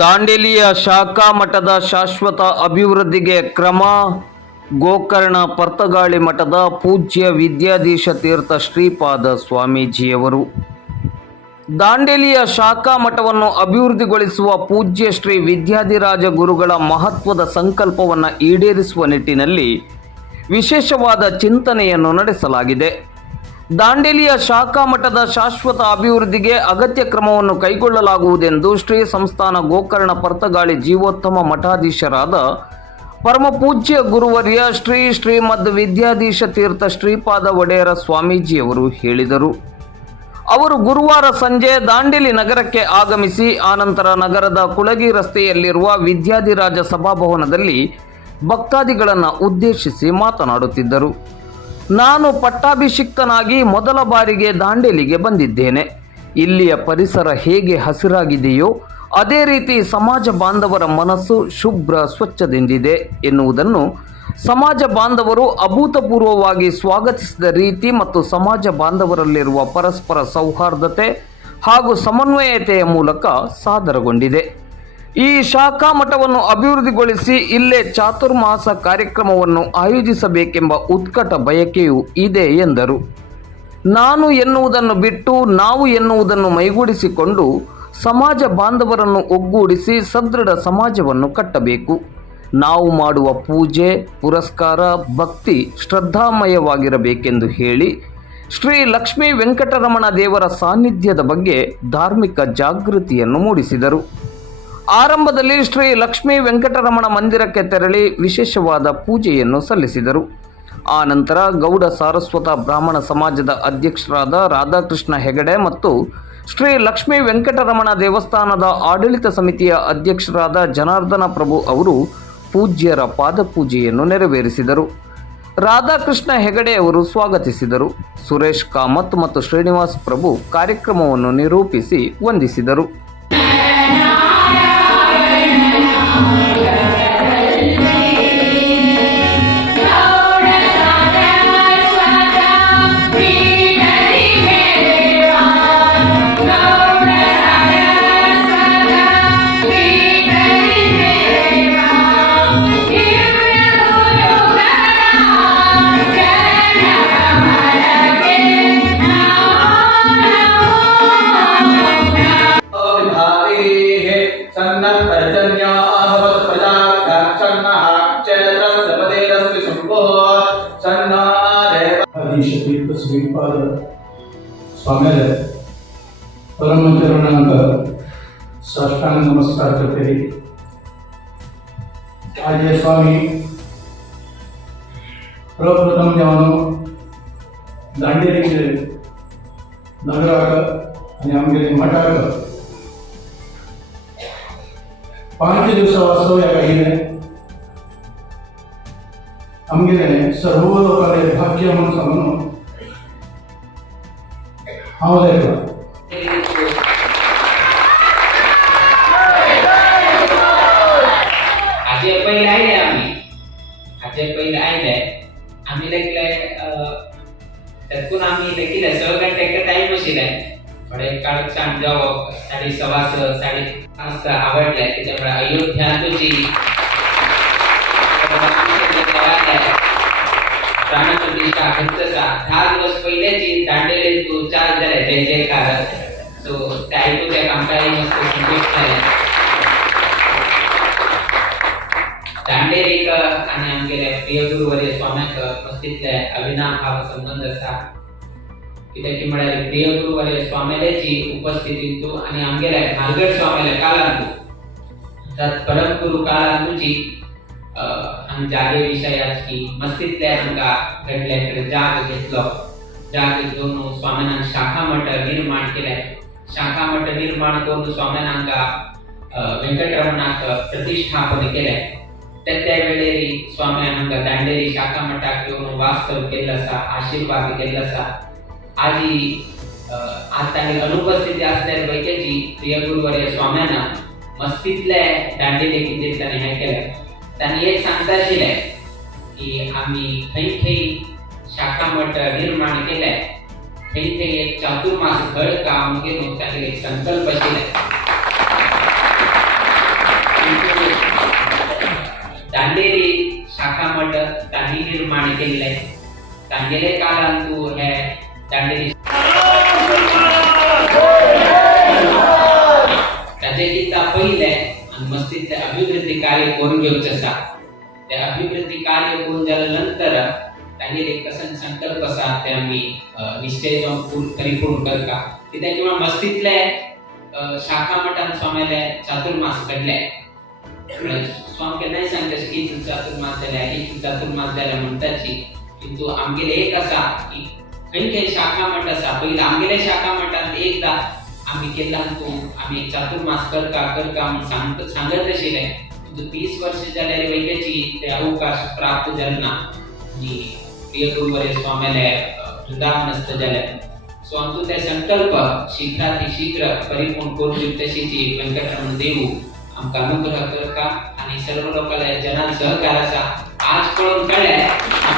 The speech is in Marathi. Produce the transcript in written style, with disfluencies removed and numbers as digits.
ದಾಂಡೇಲಿಯ ಶಾಖಾ ಮಠದ ಶಾಶ್ವತ ಅಭಿವೃದ್ಧಿಗೆ ಕ್ರಮ. ಗೋಕರ್ಣ ಪರ್ತಗಾಳಿ ಮಠದ ಪೂಜ್ಯ ವಿದ್ಯಾಧೀಶ ತೀರ್ಥ ಶ್ರೀಪಾದ ಸ್ವಾಮೀಜಿಯವರು ದಾಂಡೇಲಿಯ ಶಾಖಾ ಮಠವನ್ನು ಅಭಿವೃದ್ಧಿಗೊಳಿಸುವ ಪೂಜ್ಯ ಶ್ರೀ ವಿದ್ಯಾಧಿರಾಜ ಗುರುಗಳ ಮಹತ್ವದ ಸಂಕಲ್ಪವನ್ನು ಈಡೇರಿಸುವ ನಿಟ್ಟಿನಲ್ಲಿ ವಿಶೇಷವಾದ ಚಿಂತನೆಯನ್ನು ನಡೆಸಲಾಗಿದೆ. ದಾಂಡೇಲಿಯ ಶಾಖಾ ಮಠದ ಶಾಶ್ವತ ಅಭಿವೃದ್ಧಿಗೆ ಅಗತ್ಯ ಕ್ರಮವನ್ನು ಕೈಗೊಳ್ಳಲಾಗುವುದೆಂದು ಶ್ರೀ ಸಂಸ್ಥಾನ ಗೋಕರ್ಣ ಪರ್ತಗಾಳಿ ಜೀವೋತ್ತಮ ಮಠಾಧೀಶರಾದ ಪರಮಪೂಜ್ಯ ಗುರುವರ್ಯ ಶ್ರೀಮದ್ ವಿದ್ಯಾಧೀಶ ತೀರ್ಥ ಶ್ರೀಪಾದ ಒಡೆಯರ ಸ್ವಾಮೀಜಿಯವರು ಹೇಳಿದರು. ಅವರು ಗುರುವಾರ ಸಂಜೆ ದಾಂಡೇಲಿ ನಗರಕ್ಕೆ ಆಗಮಿಸಿ ಆನಂತರ ನಗರದ ಕುಳಗಿ ರಸ್ತೆಯಲ್ಲಿರುವ ವಿದ್ಯಾಧಿರಾಜ ಸಭಾಭವನದಲ್ಲಿ ಭಕ್ತಾದಿಗಳನ್ನು ಉದ್ದೇಶಿಸಿ ಮಾತನಾಡುತ್ತಿದ್ದರು. ನಾನು ಪಟ್ಟಾಭಿಷಿಕ್ತನಾಗಿ ಮೊದಲ ಬಾರಿಗೆ ದಾಂಡೇಲಿಗೆ ಬಂದಿದ್ದೇನೆ. ಇಲ್ಲಿಯ ಪರಿಸರ ಹೇಗೆ ಹಸಿರಾಗಿದೆಯೋ ಅದೇ ರೀತಿ ಸಮಾಜ ಬಾಂಧವರ ಮನಸ್ಸು ಶುಭ್ರ ಸ್ವಚ್ಛದಿಂದಿದೆ ಎನ್ನುವುದನ್ನು ಸಮಾಜ ಬಾಂಧವರು ಅಭೂತಪೂರ್ವವಾಗಿ ಸ್ವಾಗತಿಸಿದ ರೀತಿ ಮತ್ತು ಸಮಾಜ ಬಾಂಧವರಲ್ಲಿರುವ ಪರಸ್ಪರ ಸೌಹಾರ್ದತೆ ಹಾಗೂ ಸಮನ್ವಯತೆಯ ಮೂಲಕ ಸಾದರಗೊಂಡಿದೆ. ಈ ಶಾಖಾ ಮಠವನ್ನು ಅಭಿವೃದ್ಧಿಗೊಳಿಸಿ ಇಲ್ಲೇ ಚಾತುರ್ಮಾಸ ಕಾರ್ಯಕ್ರಮವನ್ನು ಆಯೋಜಿಸಬೇಕೆಂಬ ಉತ್ಕಟ ಬಯಕೆಯೂ ಇದೆ ಎಂದರು. ನಾನು ಎನ್ನುವುದನ್ನು ಬಿಟ್ಟು ನಾವು ಎನ್ನುವುದನ್ನು ಮೈಗೂಡಿಸಿಕೊಂಡು ಸಮಾಜ ಬಾಂಧವರನ್ನು ಒಗ್ಗೂಡಿಸಿ ಸದೃಢ ಸಮಾಜವನ್ನು ಕಟ್ಟಬೇಕು. ನಾವು ಮಾಡುವ ಪೂಜೆ ಪುರಸ್ಕಾರ ಭಕ್ತಿ ಶ್ರದ್ಧಾಮಯವಾಗಿರಬೇಕೆಂದು ಹೇಳಿ ಶ್ರೀ ಲಕ್ಷ್ಮೀ ವೆಂಕಟರಮಣ ದೇವರ ಸಾನ್ನಿಧ್ಯದ ಬಗ್ಗೆ ಧಾರ್ಮಿಕ ಜಾಗೃತಿಯನ್ನು ಮೂಡಿಸಿದರು. ಆರಂಭದಲ್ಲಿ ಶ್ರೀ ಲಕ್ಷ್ಮೀ ವೆಂಕಟರಮಣ ಮಂದಿರಕ್ಕೆ ತೆರಳಿ ವಿಶೇಷವಾದ ಪೂಜೆಯನ್ನು ಸಲ್ಲಿಸಿದರು. ಆ ನಂತರ ಗೌಡ ಸಾರಸ್ವತ ಬ್ರಾಹ್ಮಣ ಸಮಾಜದ ಅಧ್ಯಕ್ಷರಾದ ರಾಧಾಕೃಷ್ಣ ಹೆಗಡೆ ಮತ್ತು ಶ್ರೀ ಲಕ್ಷ್ಮೀ ವೆಂಕಟರಮಣ ದೇವಸ್ಥಾನದ ಆಡಳಿತ ಸಮಿತಿಯ ಅಧ್ಯಕ್ಷರಾದ ಜನಾರ್ದನ ಪ್ರಭು ಅವರು ಪೂಜ್ಯರ ಪಾದಪೂಜೆಯನ್ನು ನೆರವೇರಿಸಿದರು. ರಾಧಾಕೃಷ್ಣ ಹೆಗಡೆ ಅವರು ಸ್ವಾಗತಿಸಿದರು. ಸುರೇಶ್ ಕಾಮತ್ ಮತ್ತು ಶ್ರೀನಿವಾಸ್ ಪ್ರಭು ಕಾರ್ಯಕ್ರಮವನ್ನು ನಿರೂಪಿಸಿ ವಂದಿಸಿದರು. ತೀರ್ಥ ಶ್ರೀಪಾದ ಸ್ವಾಮ್ಯಾರ परमचरणांक साष्टांग नमस्कार करते. आज स्वामी प्रप्रथम जेव्हा दांडेली नगराक आणि आमगे मठाक 5 दिवस वास्तव या काही आमगे सर्व लोकांना भाग्य म्हणून सांगून हांव देखला आम्ही लेकिन त्यातून आम्ही लेकिन सगळ्यांना टेक्टर टाइम बसले थोडे काळ सांग जाव 6:15 5:30 आवडले त्याच्यामुळे अयोध्या तुझी प्राणप्रतिष्ठा खर्चचा 10 दिवस पहिल्याची दांडेली तू 4 झाले जय जयकार सो त्या ऐकूच्या कामकाजी मस्त संतोष झाला. दांडेलीक आणि आमगेले प्रिय गुरुवर्य स्वाम्याक मस्तीतले अविनाम भाव संबंध आसा कित्याक की म्हळ्यार प्रिय गुरुवर्य स्वाम्याची उपस्थितींतू आणि आमगेले नालगड स्वाम्याले काळांतू त्यात परम गुरु काळांतूची आमी जागे विशयाची मस्तीतले आमकां घडले जाग घेतलो. जाग घेवन स्वाम्यान शाखा मठ निर्माण केले. शाखा मठ निर्माण करून स्वाम्यान आमकां वेंकटरमणाक प्रतिष्ठापन केले. त्या वेळेरी स्वाम्यान आमकां दांडेली शाखा मठाक येवन वास्तव केल्लो आसा, आशीर्वाद केल्लो आसा. आजी आज तांणी अनुपस्थिती आसल्या पैकीची प्रिय गुरुवर्य स्वाम्यान मस्तीतले दांडेली कितें ताणें हें केलें. तांणी एक सांगता आशिल्लें की आमी खंय शाखा मठ निर्माण केले थंय एक चातुर्मास घड काम घेवन तांणे एक संकल्प आशिल्ले. निर्माण केले तांगेले काळांतू हे दांडेली ताजेकिंता पहिले आणि मस्तीतले अभिवृद्धी कार्य करून घेवचे आसा ते अभिवृद्धी कार्य करून जाल्या नंतर तांगेले कसं संकल्प आसा ते आम्ही निश्चय जावन परिपूर्ण करता कित्याक किंवा मस्तीतले शाखा मठान स्वाम्याले चातुर्मास घडले स्वामी केन्नाय सांगता की चातुर्मास जाल्या म्हणटाची किंतु आमगेले एक आसा की खंय शाखा मठ आसा पयलीं आमगेले शाखा मठांत एकदा आम्ही केल्ल्यानू आम्ही एक चातुर्मास करता म्हणून सांगत आशिल्ले किंतु 30 वर्ष जाल्यार वैद्याची ते अवकाश प्राप्त जालो ना आणि प्रिय गुरुवर्य स्वाम्याले वृंदावनस्थ जाले सो आमचो ते संकल्प शीघ्र परिपूर्ण करून तशीची वेंकटरमण देव आमकां अनुग्रह करता आणि सर्व लोकांना जनांक सहकार आसा आज कळून कळ्ळें